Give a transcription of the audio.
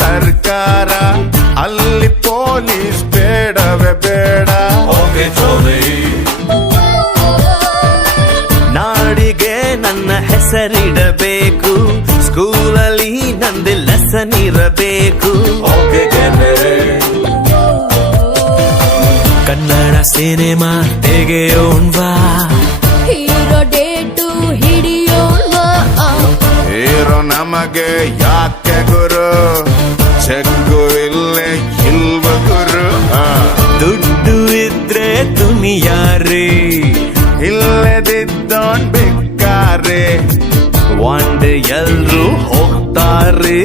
ಸರ್ಕಾರ, ಅಲ್ಲಿ ಪೊಲೀಸ್ ಬೇಡವೇ ಬೇಡ. ನಾಡಿಗೆ ನನ್ನ ಹೆಸರಿಡಬೇಕು, ಸ್ಕೂಲಲ್ಲಿ ನಂದು ಲೆಸನ್ ಇರಬೇಕು. ಕನ್ನಡ ಸಿನಿಮಾ ತೆಗೆಯೋಣ್ವಾ, ಹೀರೋ ಡೇಟು ಹಿಡಿಯೋಣ್ವಾ. ಹೀರೋ ನಮಗೆ ಯಾಕೆ ಗುರು, ಚೆಕ್ಕು ಇಲ್ಲೇ ಇಲ್ವ ಗುರು. ದುಡ್ಡು ಇದ್ರೆ ದುನಿಯಾರಿ, ಇಲ್ಲದಿದ್ದೋನ್ ಬೇಕಾರೆ. ಒಂದ್ ಎಲ್ರು ಹೋಗ್ತಾರೆ.